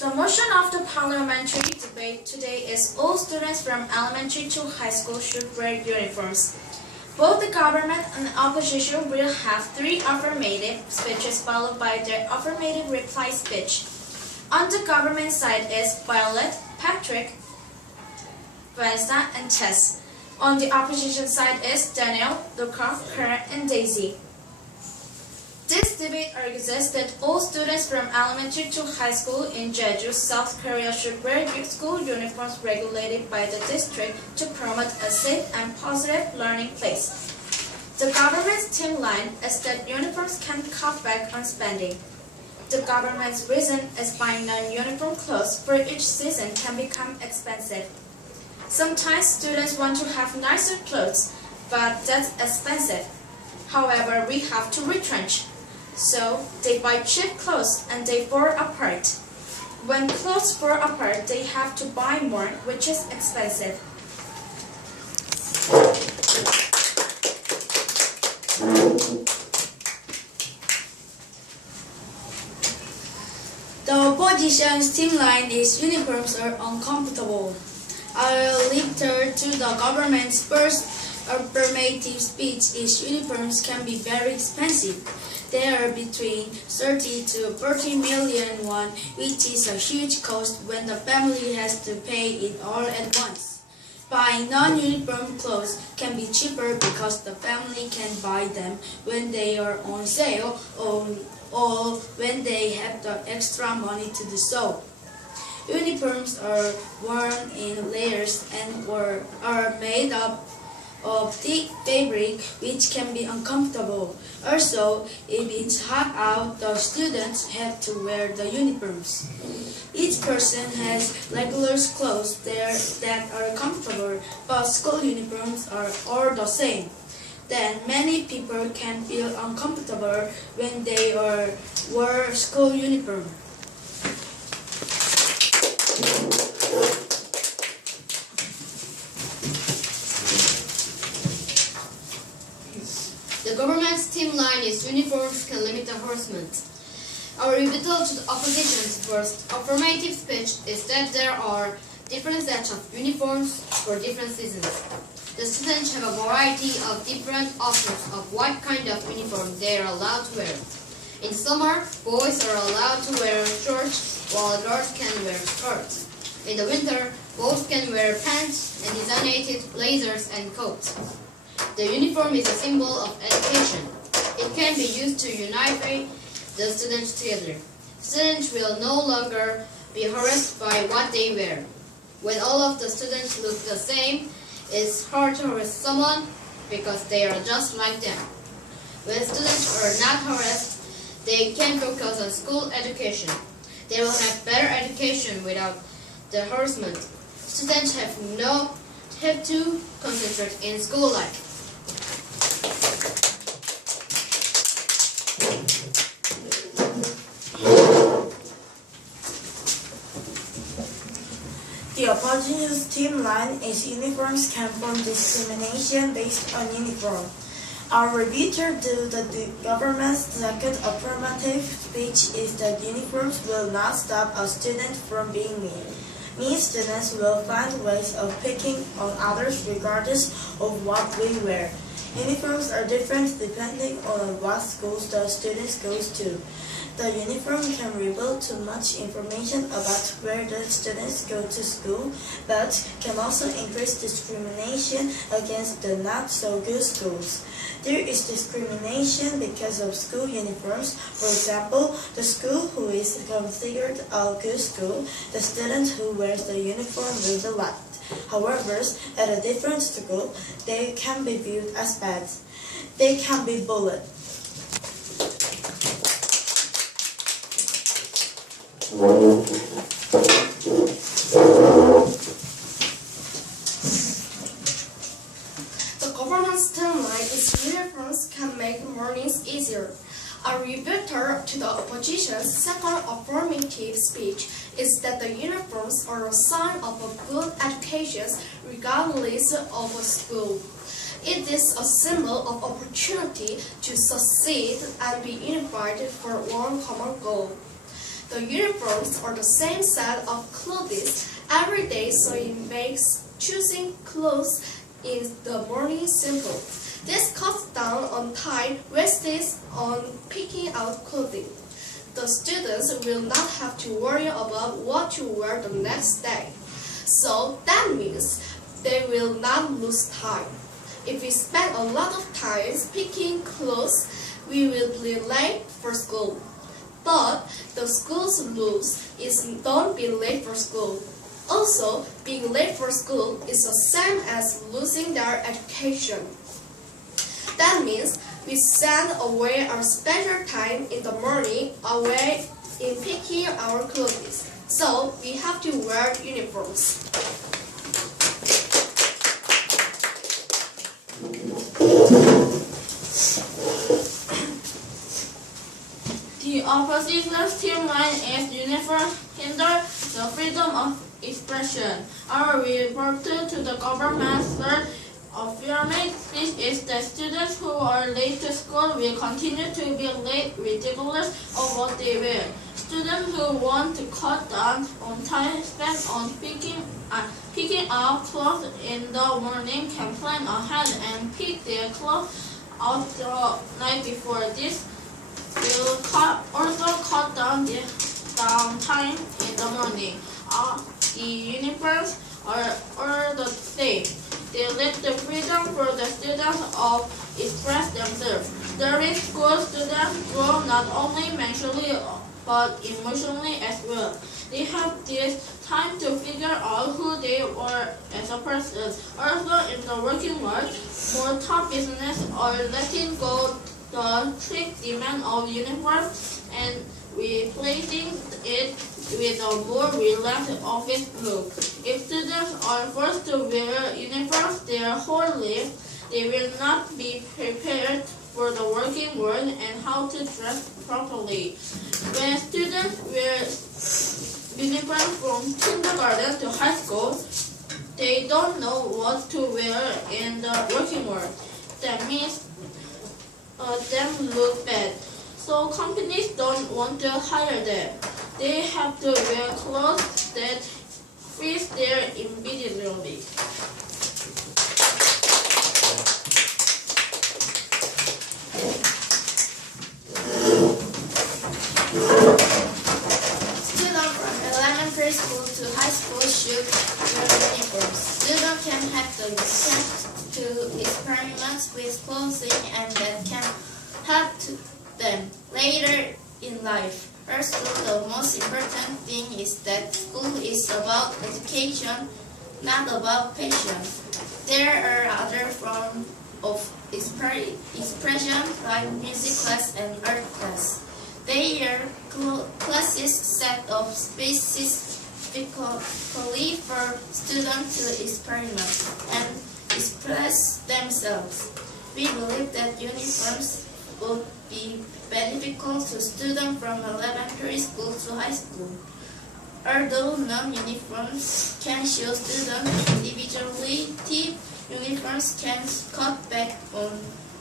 The motion of the parliamentary debate today is all students from elementary to high school should wear uniforms. Both the government and the opposition will have 3 affirmative speeches followed by their affirmative reply speech. On the government side is Violet, Patrick, Vanessa, and Tess. On the opposition side is Daniel, Luca, Karen, and Daisy. This debate argues that all students from elementary to high school in Jeju, South Korea should wear school uniforms regulated by the district to promote a safe and positive learning place. The government's team line is that uniforms can cut back on spending. The government's reason is buying non-uniform clothes for each season can become expensive. Sometimes students want to have nicer clothes, but that's expensive. However, we have to retrench. So, they buy cheap clothes and they fall apart. When clothes fall apart, they have to buy more, which is expensive. The opposition's team line is uniforms are uncomfortable. I'll return to the government's first affirmative speech is uniforms can be very expensive. They are between 30 to 40 million won, which is a huge cost when the family has to pay it all at once. Buying non-uniform clothes can be cheaper because the family can buy them when they are on sale or when they have the extra money to do so. Uniforms are worn in layers and are made up of thick fabric which can be uncomfortable. Also, if it's hot out, the students have to wear the uniforms. Each person has regular clothes that are comfortable, but school uniforms are all the same. Then many people can feel uncomfortable when they wear school uniform. The government's team line is uniforms can limit the harassment. Our rebuttal to the opposition's first affirmative speech is that there are different sets of uniforms for different seasons. The students have a variety of different options of what kind of uniform they are allowed to wear. In summer, boys are allowed to wear shorts while girls can wear skirts. In the winter, boys can wear pants and designated blazers and coats. The uniform is a symbol of education. It can be used to unite the students together. Students will no longer be harassed by what they wear. When all of the students look the same, it's hard to harass someone because they are just like them. When students are not harassed, they can focus on school education. They will have better education without the harassment. Students have to concentrate in school life. The opposition's team line is uniforms can form discrimination based on uniform. Our rebuttal to the government's second affirmative speech is that uniforms will not stop a student from being mean. Mean students will find ways of picking on others regardless of what we wear. Uniforms are different depending on what schools the students goes to. The uniform can reveal too much information about where the students go to school, but can also increase discrimination against the not-so-good schools. There is discrimination because of school uniforms. For example, the school who is considered a good school, the student who wears the uniform will be liked. However, at a different school, they can be viewed as bad. They can be bullied. The government's timeline is uniforms can make mornings easier. A rebuttal to the opposition's second affirmative speech is that the uniforms are a sign of a good education regardless of a school. It is a symbol of opportunity to succeed and be unified for one common goal. The uniforms are the same set of clothes every day, so it makes choosing clothes in the morning simple. This cuts down on time wasted on picking out clothing. The students will not have to worry about what to wear the next day. So that means they will not lose time. If we spend a lot of time picking clothes, we will be late for school. But the school's rules is don't be late for school. Also, being late for school is the same as losing their education. That means we send away our special time in the morning away in picking our clothes. So we have to wear uniforms. The opposition's team line is uniform hinder the freedom of expression. Our reporter to the government third affirmative speech is that students who are late to school will continue to be late regardless of what they wear. Students who want to cut down on time spent on picking out clothes in the morning can plan ahead and pick their clothes out the night before. This will also cut down the downtime in the morning. The uniforms are the same. They let the freedom for the students of express themselves. During school, students grow not only mentally but emotionally as well. They have this time to figure out who they are as a person. Also, in the working world, more top business are letting go the strict demand of uniform and replacing it with a more relaxed office look. If students are forced to wear uniforms their whole life, they will not be prepared for the working world and how to dress properly. When students wear uniforms from kindergarten to high school, they don't know what to wear in the working world. That means them look bad. So companies don't want to hire them. They have to wear clothes that fit their individually. Students from elementary school to high school should wear uniforms. Students can have the chance to experiment with clothing and that can help them later in life. Also, the most important thing is that school is about education, not about fashion. There are other forms of expression like music class and art class. They are classes set up specifically for students to experiment and express themselves. We believe that uniforms would be beneficial to students from elementary school to high school. Although non-uniforms can show students' individuality, uniforms can cut back on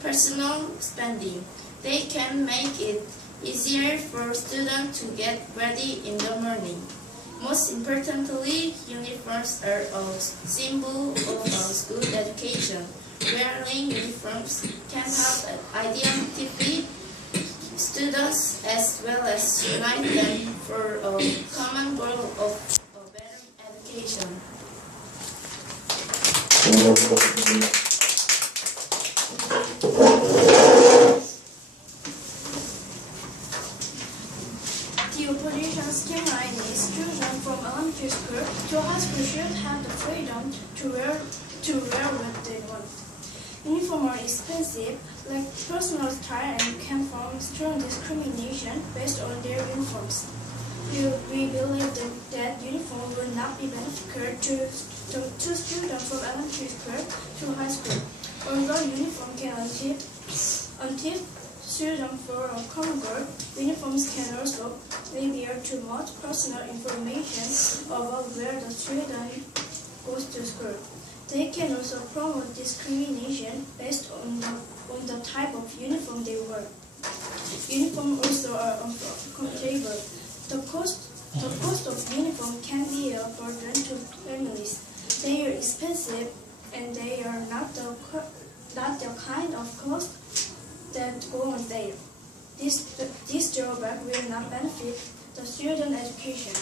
personal spending. They can make it easier for students to get ready in the morning. Most importantly, uniforms are a symbol of a good education. Wearing uniforms can help identify students as well as unite them for a common goal of a better education. The opposition scheme line is students from elementary school to high school should have the freedom to wear what they want. Uniforms are expensive, like personal style, and can form strong discrimination based on their uniforms. We believe that uniform will not be beneficial to students from elementary school to high school. Although uniform can until students for a common goal, uniforms can also reveal too much personal information about where the student goes to school. They can also promote discrimination based on the type of uniform they wear. Uniforms also are uncomfortable. The cost of uniform can be a burden to families. They are expensive and they are not the kind of cost that go on sale. This drawback will not benefit the student education.